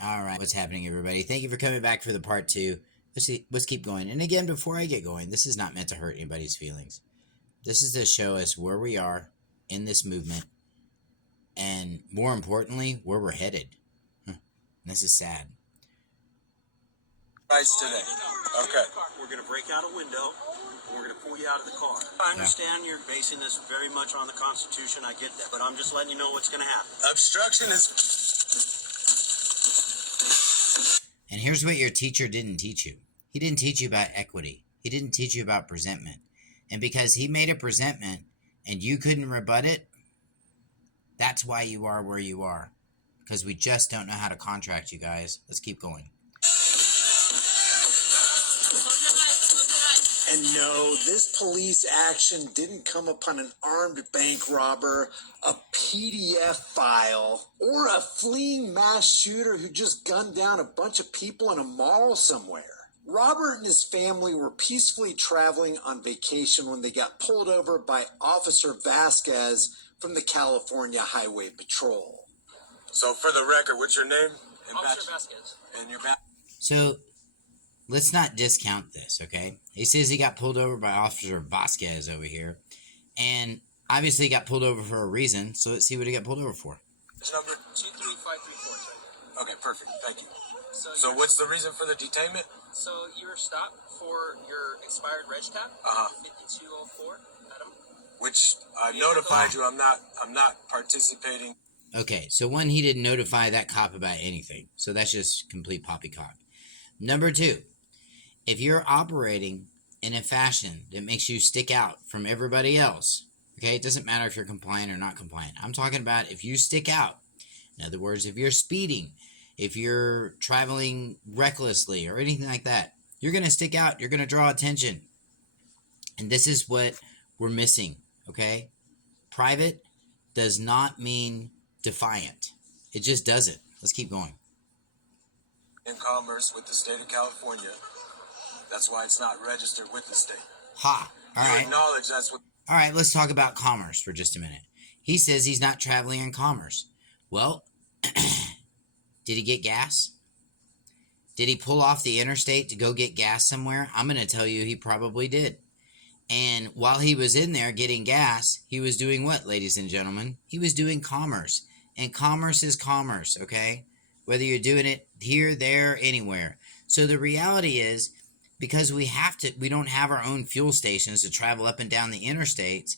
All right, what's happening, everybody? Thank you for coming back for the part two. Let's keep going. And again, before I get going, this is not meant to hurt anybody's feelings. This is to show us where we are in this movement, and more importantly, where we're headed. This is sad. Today. Okay. We're going to break out a window, and we're going to pull you out of the car. I understand you're basing this very much on the Constitution. I get that. But I'm just letting you know what's going to happen. Obstruction is... And here's what your teacher didn't teach you. He didn't teach you about equity. He didn't teach you about presentment. And because he made a presentment and you couldn't rebut it, that's why you are where you are. Because we just don't know how to contract, you guys. Let's keep going. And no, this police action didn't come upon an armed bank robber, a PDF file, or a fleeing mass shooter who just gunned down a bunch of people in a mall somewhere. Robert and his family were peacefully traveling on vacation when they got pulled over by Officer Vasquez from the California Highway Patrol. So for the record, what's your name? Officer Vasquez. And your back. So let's not discount this, okay? He says he got pulled over by Officer Vasquez over here. And obviously he got pulled over for a reason, so let's see what he got pulled over for. It's number 23534, sir. Okay, perfect. Thank you. So what's the reason for the detainment? So you were stopped for your expired reg tab, 5204, Adam. Which I notified you. I'm not participating. Okay, so one, he didn't notify that cop about anything. So that's just complete poppycock. Number two, if you're operating in a fashion that makes you stick out from everybody else, okay, it doesn't matter if you're compliant or not compliant. I'm talking about if you stick out. In other words, if you're speeding, if you're traveling recklessly or anything like that, you're going to stick out. You're going to draw attention. And this is what we're missing, okay? Private does not mean defiant. It just doesn't. Let's keep going. In commerce with the state of California. That's why it's not registered with the state. Ha! All right. Acknowledge that's what... All right, let's talk about commerce for just a minute. He says he's not traveling in commerce. Well, did he get gas? Did he pull off the interstate to go get gas somewhere? I'm going to tell you he probably did. And while he was in there getting gas, he was doing what, ladies and gentlemen? He was doing commerce. And commerce is commerce, okay? Whether you're doing it here, there, anywhere. So the reality is, because we don't have our own fuel stations to travel up and down the interstates,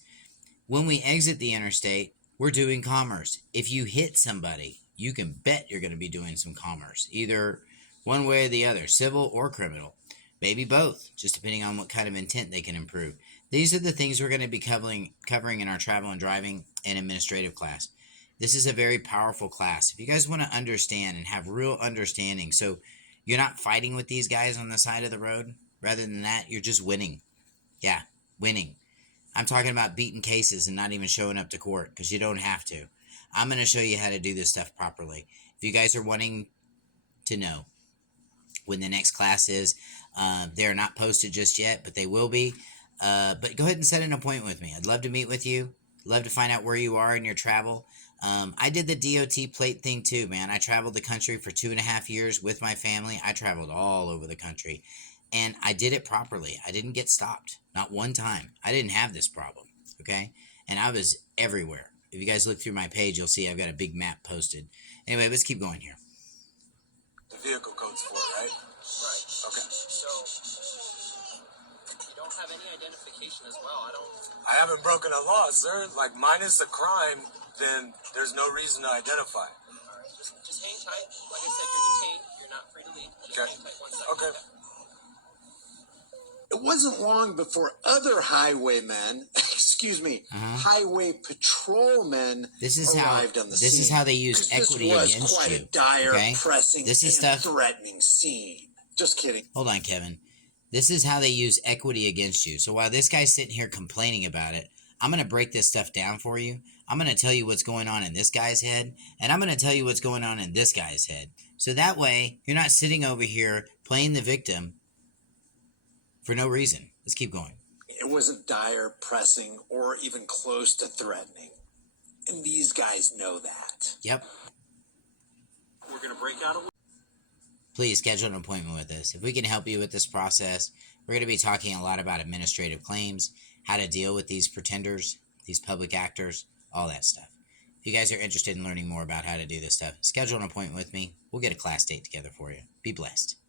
when we exit the interstate, we're doing commerce. If you hit somebody, you can bet you're going to be doing some commerce, either one way or the other, civil or criminal. Maybe both, just depending on what kind of intent they can improve. These are the things we're going to be covering in our travel and driving and administrative class. This is a very powerful class. If you guys want to understand and have real understanding, so you're not fighting with these guys on the side of the road. Rather than that, you're just winning. Yeah, winning. I'm talking about beating cases and not even showing up to court, because you don't have to. I'm going to show you how to do this stuff properly. If you guys are wanting to know when the next class is, they're not posted just yet, but they will be. But go ahead and set an appointment with me. I'd love to meet with you. Love to find out where you are in your travel. I did the DOT plate thing too, man. I traveled the country for 2.5 years with my family. I traveled all over the country. And I did it properly. I didn't get stopped. Not one time. I didn't have this problem, okay? And I was everywhere. If you guys look through my page, you'll see I've got a big map posted. Anyway, let's keep going here. The vehicle code's for, right? Right. Okay. So you don't have any identification as well. I haven't broken a law, sir. Like, minus a crime, then there's no reason to identify. All right. Just hang tight. Like I said, you're detained. You're not free to leave. Just hang tight 1 second. Okay. It wasn't long before other highwaymen, highway patrolmen arrived on the scene. This is how they use equity against you. This was quite a dire, okay? pressing, this is and threatening scene. Just kidding. Hold on, Kevin. This is how they use equity against you. So while this guy's sitting here complaining about it, I'm going to break this stuff down for you. I'm going to tell you what's going on in this guy's head, and I'm going to tell you what's going on in this guy's head. So that way, you're not sitting over here playing the victim for no reason. Let's keep going. It wasn't dire, pressing, or even close to threatening. And these guys know that. Yep. We're going to break out a... please schedule an appointment with us. If we can help you with this process, we're going to be talking a lot about administrative claims, how to deal with these pretenders, these public actors, all that stuff. If you guys are interested in learning more about how to do this stuff, schedule an appointment with me. We'll get a class date together for you. Be blessed.